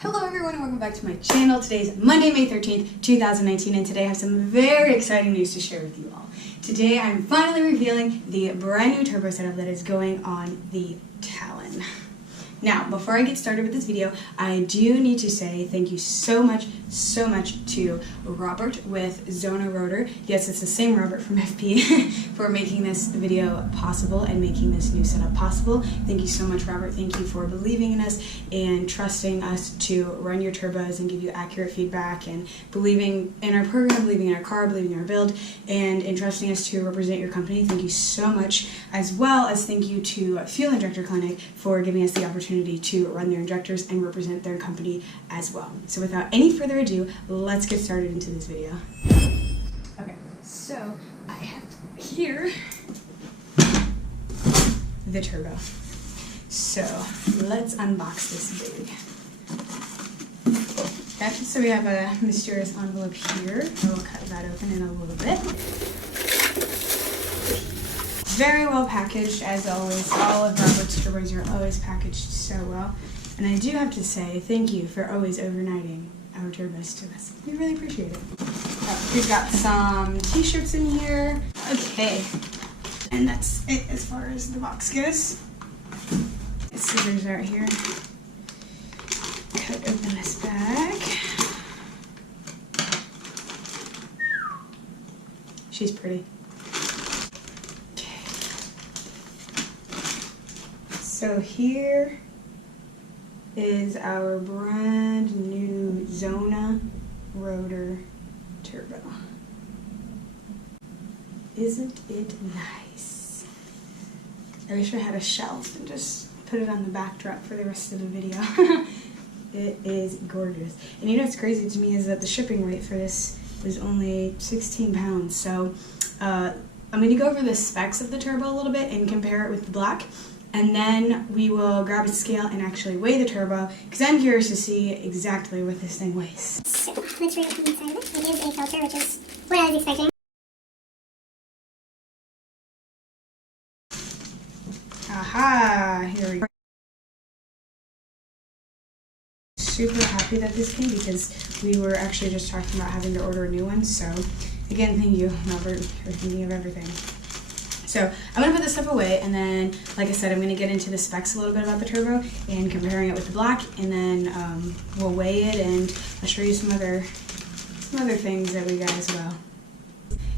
Hello everyone and welcome back to my channel. Today is Monday, May 13th, 2019, and today I have some very exciting news to share with you all. Today I'm finally revealing the brand new turbo setup that is going on the Talon. Now, before I get started with this video, I do need to say thank you so much to Robert with Xona Rotor. Yes, it's the same Robert from FP for making this video possible and making this new setup possible. Thank you so much, Robert. Thank you for believing in us and trusting us to run your turbos and give you accurate feedback and believing in our program, believing in our car, believing in our build, and entrusting us to represent your company. Thank you so much, as well as thank you to Fuel Injector Clinic for giving us the opportunity to run their injectors and represent their company as well. So without any further ado, let's get started into this video. Okay, so I have here the turbo. So let's unbox this baby. Okay, so we have a mysterious envelope here. I will cut that open in a little bit. Very well packaged, as always. All of Robert's turbos are always packaged so well. And I do have to say thank you for always overnighting our turbos to us. We really appreciate it. We've got some t-shirts in here. Okay. And that's it as far as the box goes. Scissors are here. Cut open this bag. She's pretty. So here is our brand new Xona Rotor turbo. Isn't it nice? I wish I had a shelf and just put it on the backdrop for the rest of the video. It is gorgeous. And you know what's crazy to me is that the shipping rate for this was only 16 pounds. So I'm going to go over the specs of the turbo a little bit and compare it with the black. And then we will grab a scale and actually weigh the turbo, because I'm curious to see exactly what this thing weighs. So, let's read from inside of it. It is a filter, which is what I was expecting. Aha! Here we go. Super happy that this came, because we were actually just talking about having to order a new one. So, again, thank you, Robert, for thinking of everything. So I'm going to put this stuff away, and then, like I said, I'm going to get into the specs a little bit about the turbo and comparing it with the black, and then we'll weigh it, and I'll show you some other things that we got as well.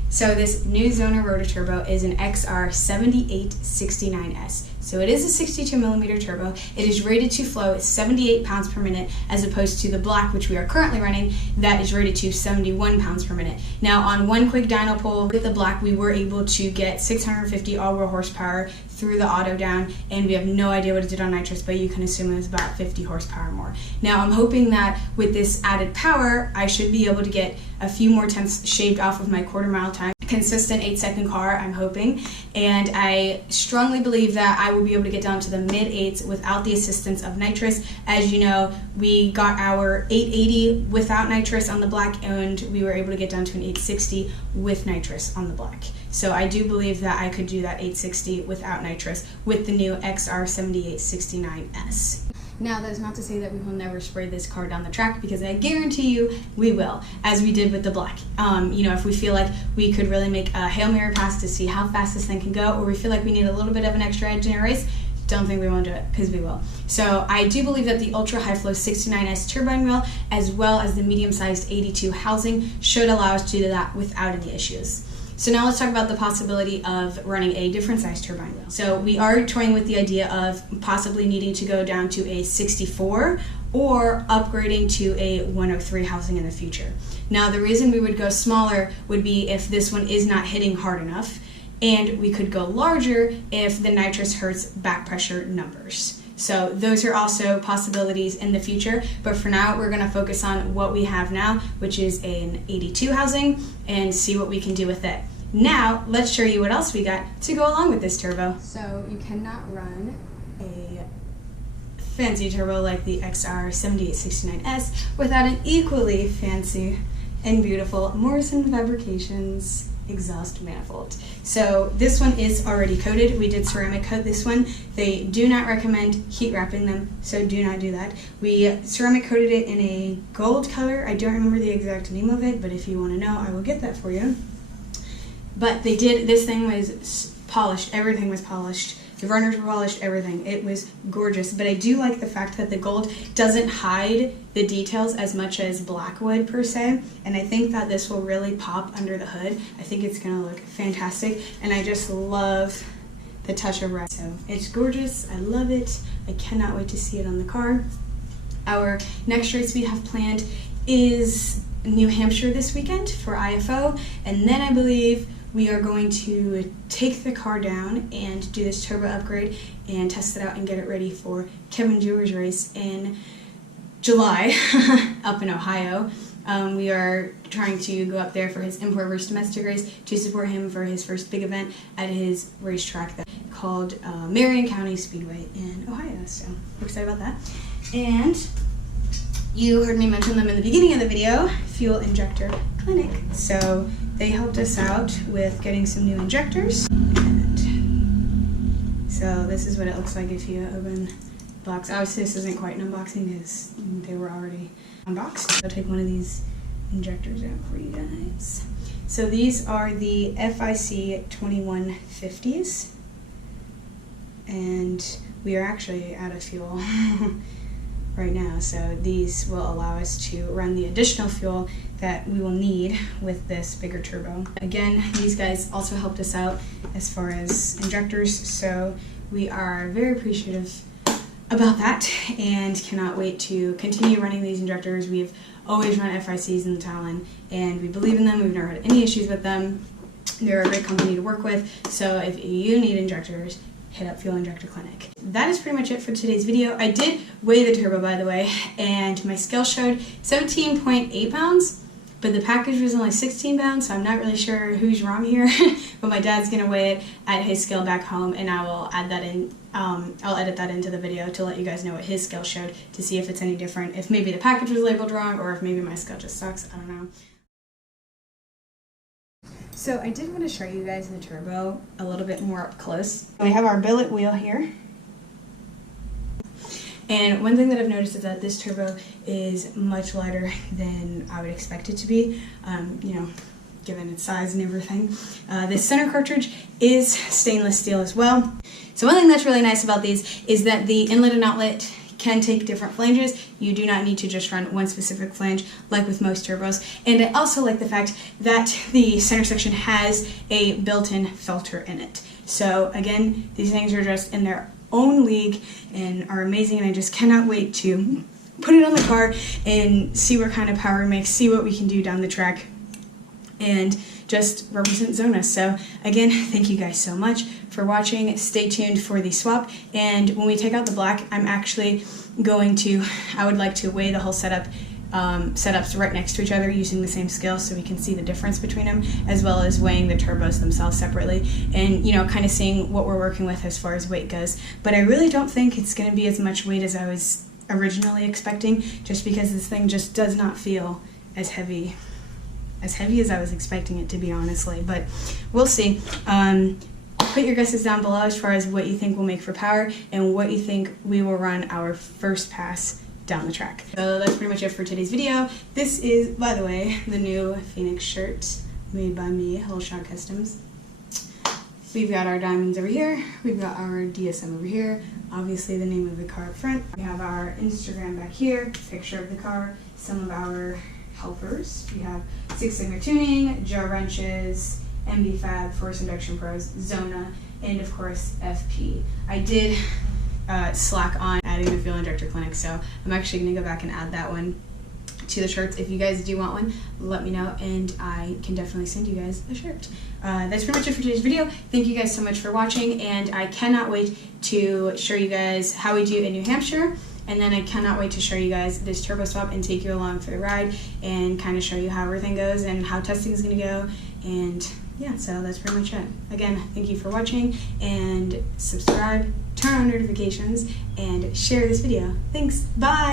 So this new Xona Rotor turbo is an XR7869S. So it is a 62 millimeter turbo. It is rated to flow 78 pounds per minute, as opposed to the black, which we are currently running, that is rated to 71 pounds per minute. Now, on one quick dyno pull with the black, we were able to get 650 all-wheel horsepower through the auto down, and we have no idea what it did on nitrous, but you can assume it was about 50 horsepower more. Now, I'm hoping that with this added power, I should be able to get a few more tenths shaved off of my quarter-mile time. Consistent 8-second car, I'm hoping, and I strongly believe that I will be able to get down to the mid-8s without the assistance of nitrous. As you know, we got our 880 without nitrous on the black, and we were able to get down to an 860 with nitrous on the black. So I do believe that I could do that 860 without nitrous with the new XR7869S. Now, that is not to say that we will never spray this car down the track, because I guarantee you we will, as we did with the black. You know, if we feel like we could really make a Hail Mary pass to see how fast this thing can go, or we feel like we need a little bit of an extra edge in a race, don't think we won't do it, because we will. So I do believe that the Ultra High Flow 69S turbine wheel, as well as the medium-sized 82 housing, should allow us to do that without any issues. So now let's talk about the possibility of running a different size turbine wheel. So we are toying with the idea of possibly needing to go down to a 64 or upgrading to a 103 housing in the future. Now, the reason we would go smaller would be if this one is not hitting hard enough, and we could go larger if the nitrous hurts back pressure numbers. So those are also possibilities in the future, but for now we're going to focus on what we have now, which is an 82 housing, and see what we can do with it. Now, let's show you what else we got to go along with this turbo. So you cannot run a fancy turbo like the XR7869S without an equally fancy and beautiful Morrison Fabrications exhaust manifold. So this one is already coated. We did ceramic coat this one. They do not recommend heat wrapping them, so do not do that. We ceramic coated it in a gold color. I don't remember the exact name of it, but if you want to know, I will get that for you. But they did, this thing was polished, everything was polished. The runners were polished, everything. It was gorgeous, but I do like the fact that the gold doesn't hide the details as much as black would per se, and I think that this will really pop under the hood. I think it's gonna look fantastic, and I just love the touch of red. So it's gorgeous, I love it. I cannot wait to see it on the car. Our next race we have planned is New Hampshire this weekend for IFO, and then I believe we are going to take the car down and do this turbo upgrade and test it out and get it ready for Kevin Jewer's race in July up in Ohio. We are trying to go up there for his import versus domestic race to support him for his first big event at his racetrack that's called Marion County Speedway in Ohio. So we're excited about that. And you heard me mention them in the beginning of the video, Fuel Injector Clinic. So they helped us out with getting some new injectors. And so this is what it looks like if you open the box. Obviously this isn't quite an unboxing because they were already unboxed. I'll take one of these injectors out for you guys. So these are the FIC 2150s. And we are actually out of fuel right now, so these will allow us to run the additional fuel that we will need with this bigger turbo. Again, these guys also helped us out as far as injectors, so we are very appreciative about that and cannot wait to continue running these injectors. We've always run FICs in the Talon and we believe in them. We've never had any issues with them. They're a great company to work with, so if you need injectors, hit up Fuel Injector Clinic. That is pretty much it for today's video. I did weigh the turbo, by the way, and my scale showed 17.8 pounds, but the package was only 16 pounds, so I'm not really sure who's wrong here, but my dad's gonna weigh it at his scale back home, and I will add that in, I'll edit that into the video to let you guys know what his scale showed to see if it's any different, if maybe the package was labeled wrong, or if maybe my scale just sucks, I don't know. So I did want to show you guys the turbo a little bit more up close. We have our billet wheel here. And one thing that I've noticed is that this turbo is much lighter than I would expect it to be, you know, given its size and everything. This center cartridge is stainless steel as well. So one thing that's really nice about these is that the inlet and outlet can take different flanges. You do not need to just run one specific flange like with most turbos. And I also like the fact that the center section has a built-in filter in it. So again, these things are just in their own league and are amazing, and I just cannot wait to put it on the car and see what kind of power it makes, see what we can do down the track, and just represent Xona. So again, thank you guys so much for watching. Stay tuned for the swap, and when we take out the black, I'm actually going to, I would like to weigh the whole setups right next to each other using the same scale so we can see the difference between them, as well as weighing the turbos themselves separately and, you know, kind of seeing what we're working with as far as weight goes. But I really don't think it's going to be as much weight as I was originally expecting, just because this thing just does not feel as heavy as I was expecting it to be, honestly, but we'll see. Put your guesses down below as far as what you think will make for power and what you think we will run our first pass down the track. So that's pretty much it for today's video. This is, by the way, the new Phoenix shirt made by me, Whole Shot Customs. We've got our diamonds over here, we've got our DSM over here, obviously the name of the car up front. We have our Instagram back here, picture of the car, some of our helpers. We have Six Sigma Tuning, Joe Wrenches, MB Fab, Force Induction Pros, Xona, and of course FP. I did slack on adding the Fuel Injector Clinic, so I'm actually going to go back and add that one to the shirts. If you guys do want one, let me know and I can definitely send you guys a shirt. That's pretty much it for today's video. Thank you guys so much for watching, and I cannot wait to show you guys how we do in New Hampshire. And then I cannot wait to show you guys this turbo swap and take you along for the ride and kind of show you how everything goes and how testing is going to go. And yeah, so that's pretty much it. Again, thank you for watching, and subscribe, turn on notifications, and share this video. Thanks. Bye.